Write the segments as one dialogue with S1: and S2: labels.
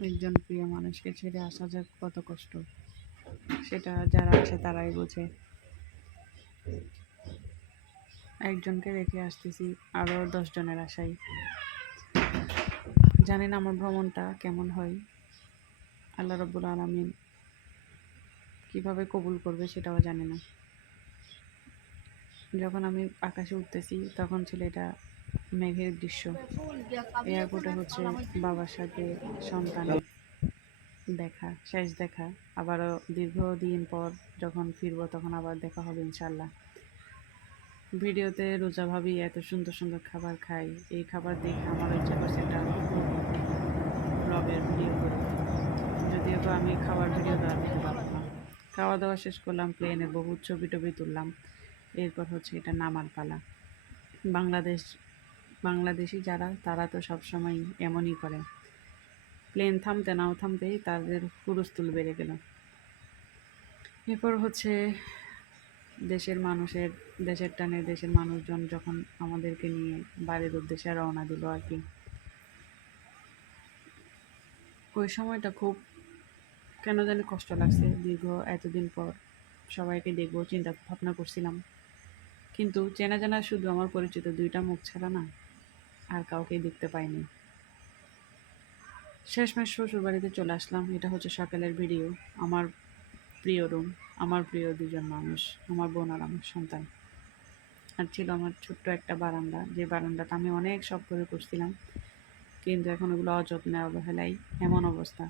S1: একজন প্রিয় মানুষকে ছেড়ে আসা যে কত কষ্ট। সেটা যারা আছে তারাই বোঝে। একজনকে রেখে আসতেছি আরও দশজনের আশায়। জানি না আমার ভ্রমণটা কেমন হয়? আল্লাহ রব্বুল আলমিন কীভাবে কবুল করবে সেটাও জানি না। যখন আমি আকাশে উঠতেছি, তখন ছিল এটা মেঘের দৃশ্য। এয়ারপোর্টে হচ্ছে বাবার সাথে সন্তানের দেখা, শেষ দেখা। আবারও দীর্ঘদিন পর যখন ফিরবো তখন আবার দেখা হবে ইনশাল্লাহ ভিডিওতে রোজা ভাবি এত সুন্দর সুন্দর খাবার খাই। এই খাবার দেখে আমার ইচ্ছা করছে একটা ব্লগের ভিডিও করি। যদিও তো আমি খাবার ভিডিও দেওয়া দিতে পারব না। খাওয়া দাওয়া শেষ করলাম, প্লেনে বহু ছবি টবি তুললাম। এরপর হচ্ছে এটা নামার পালা। বাংলাদেশ বাংলাদেশি যারা, তারা তো সবসময় এমনই করে। প্লেন থামতে নাও থামতেই তাদের হুরুস্তুল বেড়ে গেল। এরপর হচ্ছে দেশের মানুষের, দেশের টানে দেশের মানুষজন যখন আমাদেরকে নিয়ে বাড়ির উদ্দেশ্যে রওনা দিল আর কি। ওই সময়টা খুব কেন জানি কষ্ট লাগছে। দীর্ঘ এতদিন পর সবাইকে দেখব, চিন্তা ভাবনা করছিলাম। কিন্তু চেনা জানা শুধু আমার পরিচিত দুইটা মুখ ছাড়া না আর কাউকে দেখতে পাইনি। শেষমেশ শ্বশুর বাড়িতে চলে আসলাম। এটা হচ্ছে সকালের ভিডিও। আমার প্রিয় রুম, আমার প্রিয় দুজন মানুষ, আমার বোন আর আমার সন্তান। আর ছিল আমার ছোট্ট একটা বারান্দা। যে বারান্দাটা আমি অনেক শখ করে করছিলাম, কিন্তু এখন ওগুলো অযত্নে অবহেলাই, এমন অবস্থা।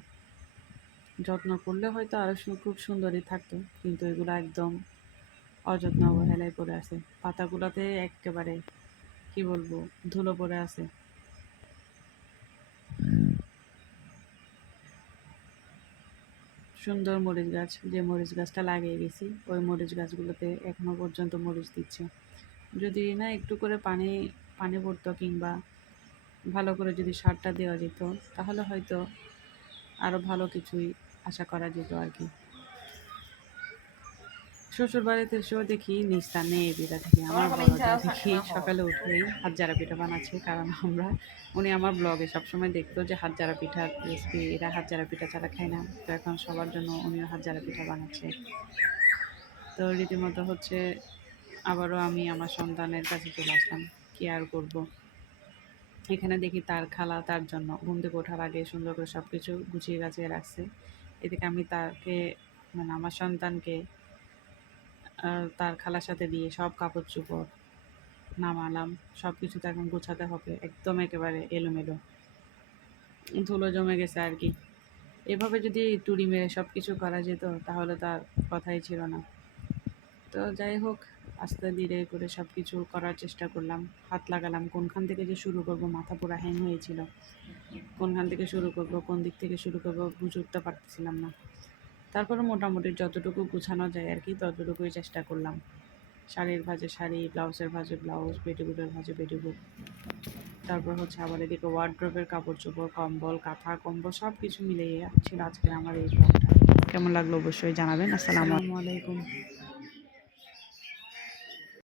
S1: যত্ন করলে হয়তো আরও খুব সুন্দরই থাকতো, কিন্তু এগুলো একদম অযত্ন অবহেলায় পড়ে আছে। পাতাগুলোতে একেবারে কি বলব, ধুলো পড়ে আছে। সুন্দর মরিচ গাছ, যে মরিচ গাছটা লাগিয়ে গেছি, ওই মরিচ গাছগুলোতে এখনও পর্যন্ত মরিচ দিচ্ছে। যদি না একটু করে পানি পানি পড়তো কিংবা ভালো করে যদি সারটা দেওয়া যেত, তাহলে হয়তো আরও ভালো কিছুই আশা করা যেত আর কি। শ্বশুর বাড়িতে এসেও দেখি নিস্তার নেই পিঠা থেকে আমার বড়টা দেখি সকালে উঠেই হাত জারা পিঠা বানাচ্ছে কারণ আমরা উনি আমার ব্লগে সবসময় দেখতো যে হাত জারা পিঠার রেসিপি এরা হাত জারা পিঠা ছাড়া খায় না। তো এখন সবার জন্য উনিও হাত জারা পিঠা বানাচ্ছে। তো রীতিমতো হচ্ছে আবারও আমি আমার সন্তানের কাছে চলে আসলাম। কি আর করব? এখানে দেখি তার খালা তার জন্য ঘুম থেকে ওঠার আগে সুন্দর করে সব কিছু গুছিয়ে গাছিয়ে রাখছে। এদিকে আমি তাকে মানে আমার সন্তানকে তার খালার সাথে দিয়ে সব কাপড় চোপড়, নামালাম সব কিছু তো এখন গোছাতে হবে, একদম একেবারে এলোমেলো। ধুলো জমে গেছে আর কি। এভাবে যদি টুরি মেরে সব কিছু করা যেত, তাহলে তার কথাই ছিল না। তো যাই হোক, আস্তে ধীরে করে সব কিছু করার চেষ্টা করলাম, হাত লাগালাম, কোনখান থেকে যে শুরু করব, মাথা পুরো হ্যাং হয়েছিল। কোনখান থেকে শুরু করব, কোন দিক থেকে শুরু করব, বুঝে উঠতে পারতেছিলাম না। তারপরে মোটামুটি যতটুকু গুছানো যায় আর কি, ততটুকুই চেষ্টা করলাম। শাড়ির ভাজে শাড়ি, ব্লাউজের ভাজে ব্লাউজ, পেটিকুটের ভাজে পেটিকুট। তারপর হচ্ছে আবার এদিকে ওয়ার্ড্রপের কাপড় চোপড়, কম্বল, কাঁথা, কম্বল সব কিছু মিলিয়ে ছিল আজকে আমার এই ব্লগটা কেমন লাগল অবশ্যই জানাবেন। আসসালামু আলাইকুম।